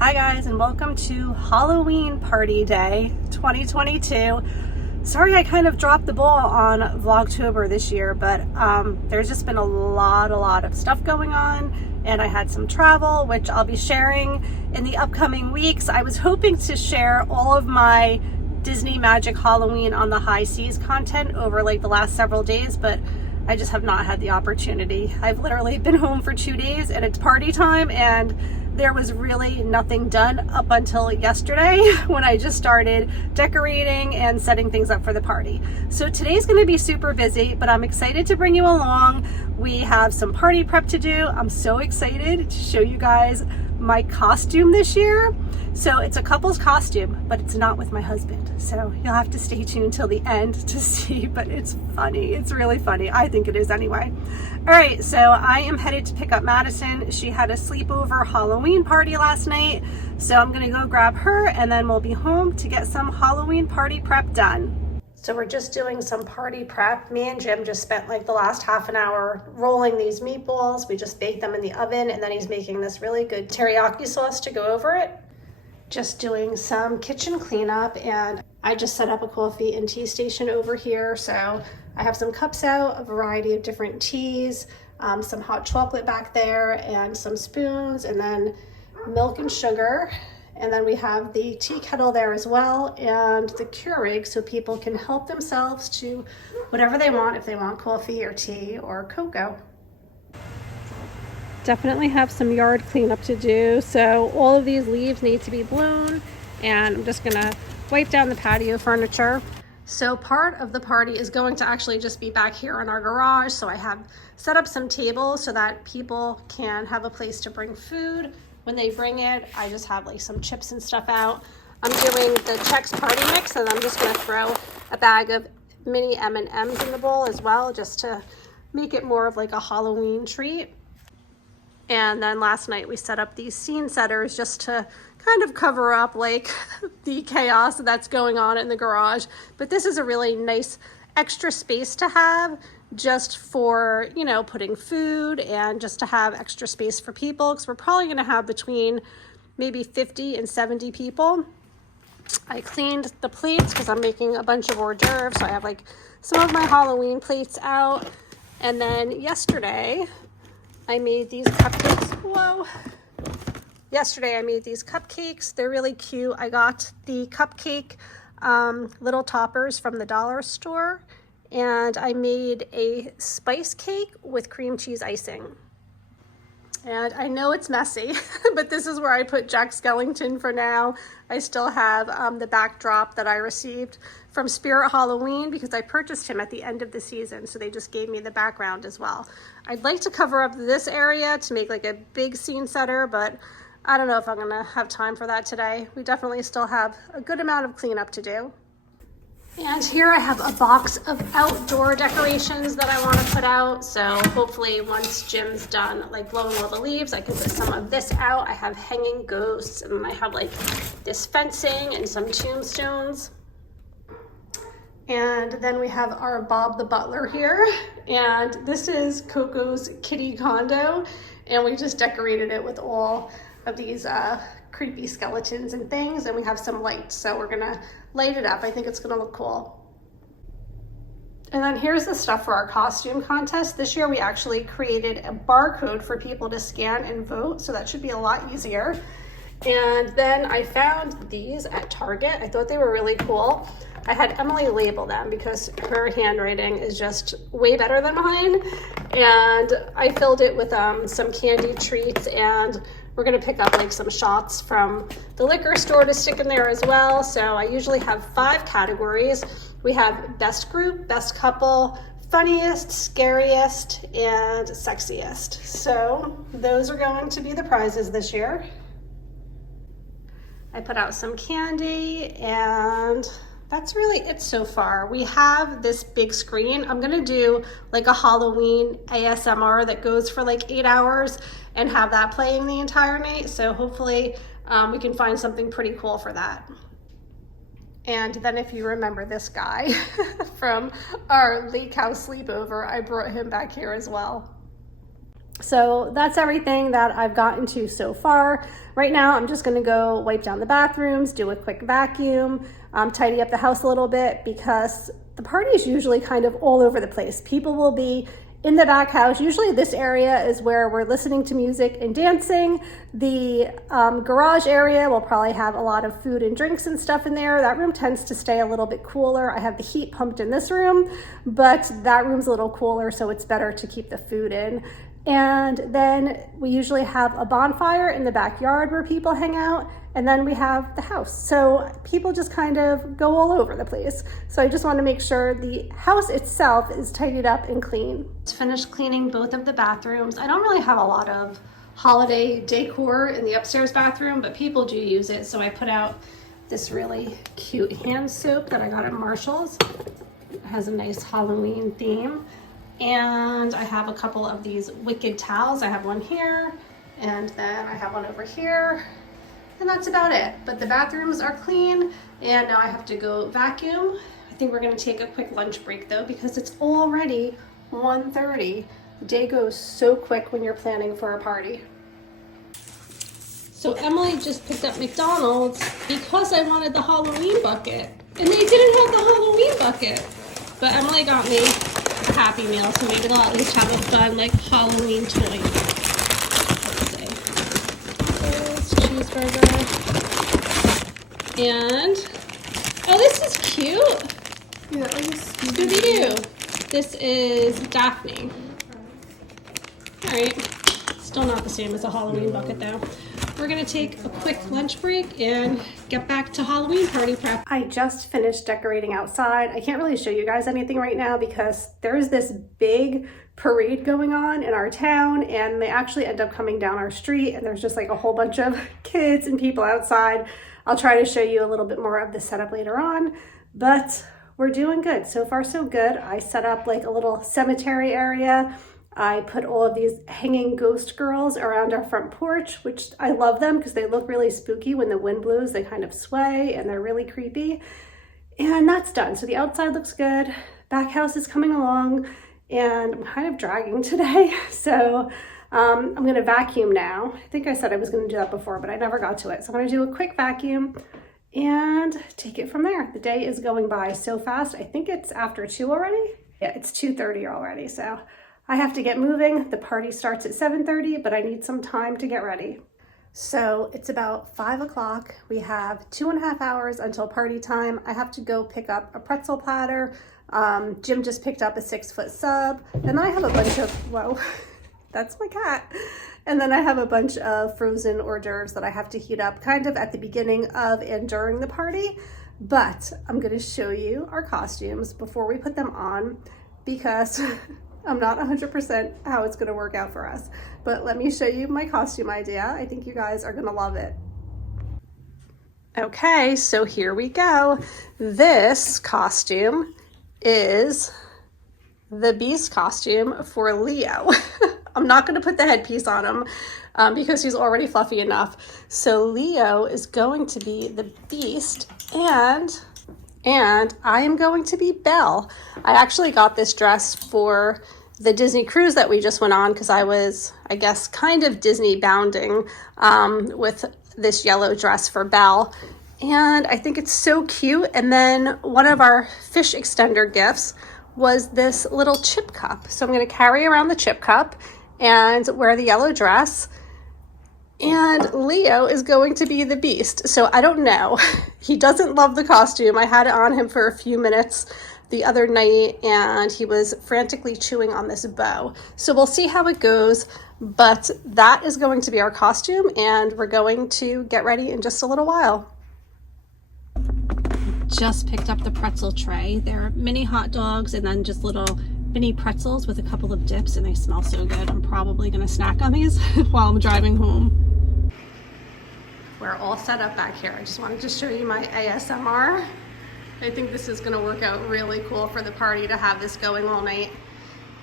Hi guys, and welcome to Halloween Party Day 2022. Sorry I kind of dropped the ball on Vlogtober this year, but there's just been a lot of stuff going on, and I had some travel, which I'll be sharing in the upcoming weeks. I was hoping to share all of my Disney Magic Halloween on the High Seas content over like the last several days, but I just have not had the opportunity. I've literally been home for 2 days and it's party time, and there was really nothing done up until yesterday when I just started decorating and setting things up for the party. So today's going to be super busy, but I'm excited to bring you along. We have some party prep to do. I'm so excited to show you guys my costume this year. So it's a couple's costume, but it's not with my husband. So you'll have to stay tuned till the end to see, but it's funny. It's really funny. I think it is anyway. All right, so I am headed to pick up Madison. She had a sleepover Halloween party last night. So I'm gonna go grab her and then we'll be home to get some Halloween party prep done. So we're just doing some party prep. Me and Jim just spent like the last half an hour rolling these meatballs. We just baked them in the oven, and then he's making this really good teriyaki sauce to go over it. Just doing some kitchen cleanup, and I just set up a coffee and tea station over here. So I have some cups out, a variety of different teas, some hot chocolate back there, and some spoons, and then milk and sugar. And then we have the tea kettle there as well, and the Keurig, so people can help themselves to whatever they want, if they want coffee or tea or cocoa. Definitely have some yard cleanup to do. So all of these leaves need to be blown, and I'm just gonna wipe down the patio furniture. So part of the party is going to actually just be back here in our garage. So I have set up some tables so that people can have a place to bring food. When they bring it, I just have like some chips and stuff out. I'm doing the Chex Party Mix, and I'm just gonna throw a bag of mini M&Ms in the bowl as well, just to make it more of like a Halloween treat. And then last night we set up these scene setters just to kind of cover up like the chaos that's going on in the garage. But this is a really nice extra space to have, just for, you know, putting food and just to have extra space for people, because we're probably going to have between maybe 50 and 70 people. I cleaned the plates because I'm making a bunch of hors d'oeuvres, so I have like some of my Halloween plates out. And then yesterday I made these cupcakes. Whoa. Yesterday I made these cupcakes. They're really cute. I got the cupcake little toppers from the dollar store, and I made a spice cake with cream cheese icing. And I know it's messy, but this is where I put Jack Skellington for now. I still have the backdrop that I received from Spirit Halloween because I purchased him at the end of the season, so they just gave me the background as well. I'd like to cover up this area to make like a big scene setter, but I don't know if I'm gonna have time for that today. We definitely still have a good amount of cleanup to do. And here I have a box of outdoor decorations that I want to put out. So hopefully once Jim's done like blowing all the leaves, I can put some of this out. I have hanging ghosts, and I have like this fencing and some tombstones. And then we have our Bob the Butler here. And this is Coco's kitty condo. And we just decorated it with all of these creepy skeletons and things, and we have some lights, so we're gonna light it up. I think it's gonna look cool. And then here's the stuff for our costume contest. This year we actually created a barcode for people to scan and vote, so that should be a lot easier. And then I found these at Target. I thought they were really cool. I had Emily label them because her handwriting is just way better than mine. And I filled it with some candy treats, and we're gonna pick up like some shots from the liquor store to stick in there as well. So I usually have 5 categories. We have best group, best couple, funniest, scariest, and sexiest. So those are going to be the prizes this year. I put out some candy, and that's really it so far. We have this big screen. I'm gonna do like a Halloween ASMR that goes for like 8 hours and have that playing the entire night. So hopefully we can find something pretty cool for that. And then if you remember this guy from our lake house sleepover, I brought him back here as well. So that's everything that I've gotten to so far. Right now, I'm just gonna go wipe down the bathrooms, do a quick vacuum, tidy up the house a little bit, because the party is usually kind of all over the place. People will be in the back house. Usually this area is where we're listening to music and dancing. The garage area will probably have a lot of food and drinks and stuff in there. That room tends to stay a little bit cooler. I have the heat pumped in this room, but that room's a little cooler, so it's better to keep the food in. And then we usually have a bonfire in the backyard where people hang out, and then we have the house. So people just kind of go all over the place. So I just want to make sure the house itself is tidied up and clean. Just finished cleaning both of the bathrooms. I don't really have a lot of holiday decor in the upstairs bathroom, but people do use it. So I put out this really cute hand soap that I got at Marshall's. It has a nice Halloween theme. And I have a couple of these wicked towels. I have one here, and then I have one over here, and that's about it. But the bathrooms are clean, and now I have to go vacuum. I think we're gonna take a quick lunch break though, because it's already 1:30. The day goes so quick when you're planning for a party. So Emily just picked up McDonald's because I wanted the Halloween bucket, and they didn't have the Halloween bucket. But Emily got me a Happy Meal, so maybe they'll at least have a fun, like, Halloween toy. Let's see. This cheeseburger. And, oh, this is cute. Yeah, I just Scooby-Doo. This is Daphne. All right. Still not the same as a Halloween bucket, though. We're gonna take a quick lunch break and get back to Halloween party prep. I just finished decorating outside. I can't really show you guys anything right now because there's this big parade going on in our town, and they actually end up coming down our street, and there's just like a whole bunch of kids and people outside. I'll try to show you a little bit more of the setup later on, but we're doing good. So far, so good. I set up like a little cemetery area. I put all of these hanging ghost girls around our front porch, which I love them because they look really spooky when the wind blows. They kind of sway and they're really creepy. And that's done. So the outside looks good. Back house is coming along, and I'm kind of dragging today. So I'm going to vacuum now. I think I said I was going to do that before, but I never got to it. So I'm going to do a quick vacuum and take it from there. The day is going by so fast. I think it's after 2 already. Yeah, it's 2:30 already. So I have to get moving. The party starts at 7:30, but I need some time to get ready. So it's about 5 o'clock. We have 2.5 hours until party time. I have to go pick up a pretzel platter. Jim just picked up a 6-foot sub, and I have a bunch of, whoa, that's my cat. And then I have a bunch of frozen hors d'oeuvres that I have to heat up kind of at the beginning of and during the party. But I'm gonna show you our costumes before we put them on, because I'm not 100% how it's gonna work out for us, but let me show you my costume idea. I think you guys are gonna love it. Okay, so here we go. This costume is the Beast costume for Leo. I'm not gonna put the headpiece on him because he's already fluffy enough. So Leo is going to be the Beast, and I am going to be Belle. I actually got this dress for the Disney cruise that we just went on because I was, I guess, kind of Disney bounding with this yellow dress for Belle. And I think it's so cute. And then one of our fish extender gifts was this little chip cup. So I'm going to carry around the chip cup and wear the yellow dress. And Leo is going to be the Beast. So I don't know. He doesn't love the costume. I had it on him for a few minutes the other night, and he was frantically chewing on this bow. So we'll see how it goes, but that is going to be our costume, and we're going to get ready in just a little while. Just picked up the pretzel tray. They're mini hot dogs and then just little mini pretzels with a couple of dips, and they smell so good. I'm probably gonna snack on these while I'm driving home. We're all set up back here. I just wanted to show you my ASMR. I think this is gonna work out really cool for the party to have this going all night.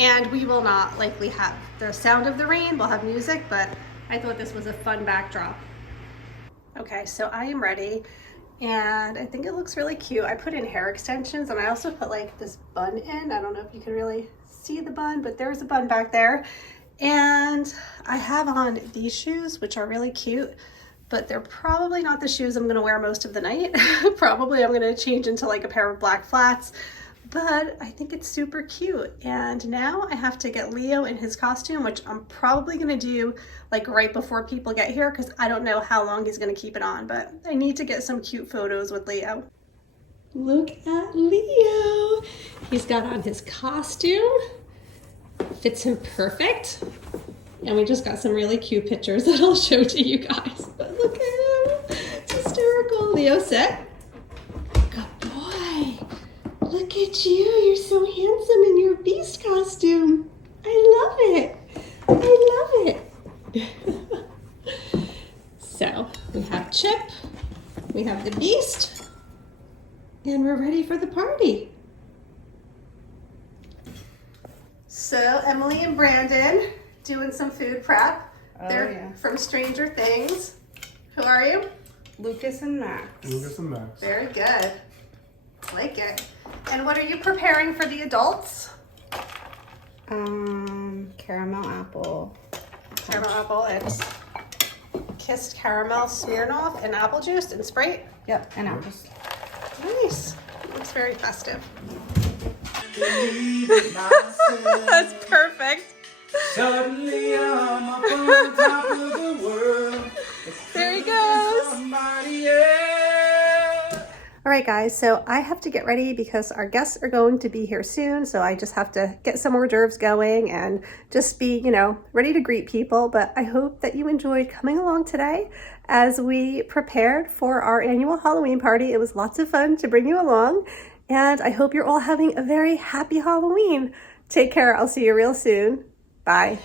And we will not likely have the sound of the rain, we'll have music, but I thought this was a fun backdrop. Okay, so I am ready, and I think it looks really cute. I put in hair extensions, and I also put like this bun in. I don't know if you can really see the bun, but there's a bun back there. And I have on these shoes, which are really cute, but they're probably not the shoes I'm gonna wear most of the night. Probably I'm gonna change into like a pair of black flats, but I think it's super cute. And now I have to get Leo in his costume, which I'm probably gonna do like right before people get here because I don't know how long he's gonna keep it on, but I need to get some cute photos with Leo. Look at Leo. He's got on his costume. Fits him perfect. And we just got some really cute pictures that I'll show to you guys. But look at him. It's hysterical. Leo, sit. Good boy. Look at you. You're so handsome in your beast costume. I love it. I love it. So we have Chip. We have the beast. And we're ready for the party. So Emily and Brandon doing some food prep. They're from Stranger Things. Who are you? Lucas and Max. Lucas and Max. Very good. Like it. And what are you preparing for the adults? Caramel apple. Caramel apple and kissed caramel Smirnoff and apple juice and Sprite. Yep, and apples. Nice. Looks very festive. That's perfect. Suddenly I'm up on top of the world. There he goes. Somebody else. All right, guys, so I have to get ready because our guests are going to be here soon. So I just have to get some hors d'oeuvres going and just be, you know, ready to greet people. But I hope that you enjoyed coming along today as we prepared for our annual Halloween party. It was lots of fun to bring you along. And I hope you're all having a very happy Halloween. Take care. I'll see you real soon. Bye.